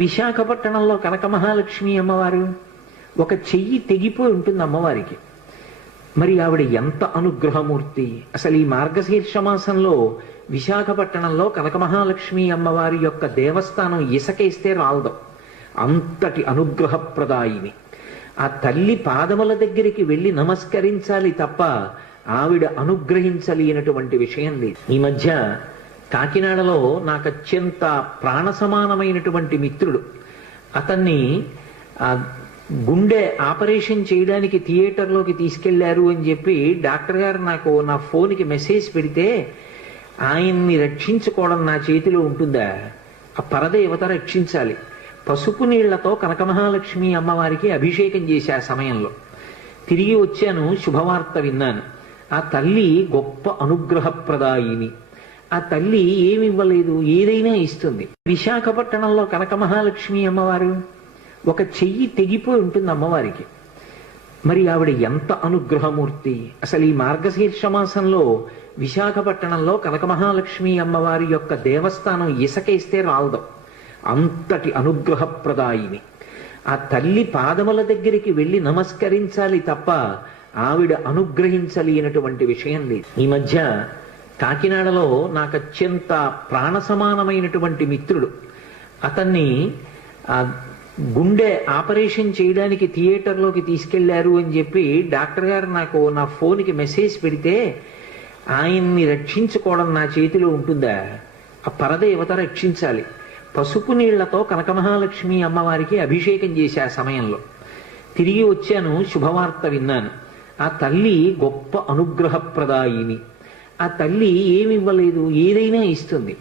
విశాఖపట్నంలో కనక మహాలక్ష్మి అమ్మవారు ఒక చెయ్యి తెగిపోయి ఉంటుంది అమ్మవారికి. మరి ఆవిడ ఎంత అనుగ్రహమూర్తి! అసలు ఈ మార్గశీర్ష మాసంలో విశాఖపట్నంలో కనక మహాలక్ష్మి అమ్మవారి యొక్క దేవస్థానం ఇసకేస్తే రాలదు, అంతటి అనుగ్రహప్రదాయిని. ఆ తల్లి పాదముల దగ్గరికి వెళ్ళి నమస్కరించాలి తప్ప ఆవిడ అనుగ్రహించలేనటువంటి విషయం లేదు. ఈ మధ్య కాకినాడలో నాకు అత్యంత ప్రాణ సమానమైనటువంటి మిత్రుడు, అతన్ని గుండె ఆపరేషన్ చేయడానికి థియేటర్లోకి తీసుకెళ్లారు అని చెప్పి డాక్టర్ గారు నాకు నా ఫోన్కి మెసేజ్ పెడితే, ఆయన్ని రక్షించుకోవడం నా చేతిలో ఉంటుందా? ఆ పరదేవత రక్షించాలి. పసుపు నీళ్లతో కనక మహాలక్ష్మి అమ్మవారికి అభిషేకం చేశా సమయంలో. తిరిగి వచ్చాను, శుభవార్త విన్నాను. ఆ తల్లి గొప్ప అనుగ్రహప్రదాయిని. ఆ తల్లి ఏమివ్వలేదు, ఏదైనా ఇస్తుంది. విశాఖపట్నంలో కనక మహాలక్ష్మి అమ్మవారు ఒక చెయ్యి తెగిపోయి ఉంటుంది అమ్మవారికి. మరి ఆవిడ ఎంత అనుగ్రహమూర్తి! అసలు ఈ మార్గశీర్ష మాసంలో విశాఖపట్నంలో కనక మహాలక్ష్మి అమ్మవారి యొక్క దేవస్థానం ఇసకేస్తే రాలదు, అంతటి అనుగ్రహప్రదాయిని. ఆ తల్లి పాదముల దగ్గరికి వెళ్ళి నమస్కరించాలి తప్ప ఆవిడ అనుగ్రహించలేనటువంటి విషయం లేదు. ఈ మధ్య కాకినాడలో నాకు అత్యంత ప్రాణ సమానమైనటువంటి మిత్రుడు, అతన్ని గుండె ఆపరేషన్ చేయడానికి థియేటర్లోకి తీసుకెళ్లారు అని చెప్పి డాక్టర్ గారు నాకు నా ఫోన్కి మెసేజ్ పెడితే, ఆయన్ని రక్షించుకోవడం నా చేతిలో ఉంటుందా? ఆ పరదేవత రక్షించాలి. పసుపు నీళ్లతో కనక మహాలక్ష్మి అమ్మవారికి అభిషేకం చేశా సమయంలో. తిరిగి వచ్చాను, శుభవార్త విన్నాను. ఆ తల్లి గొప్ప అనుగ్రహప్రదాయిని. ఆ తల్లి ఏమివ్వలేదు, ఏదైనా ఇస్తుంది.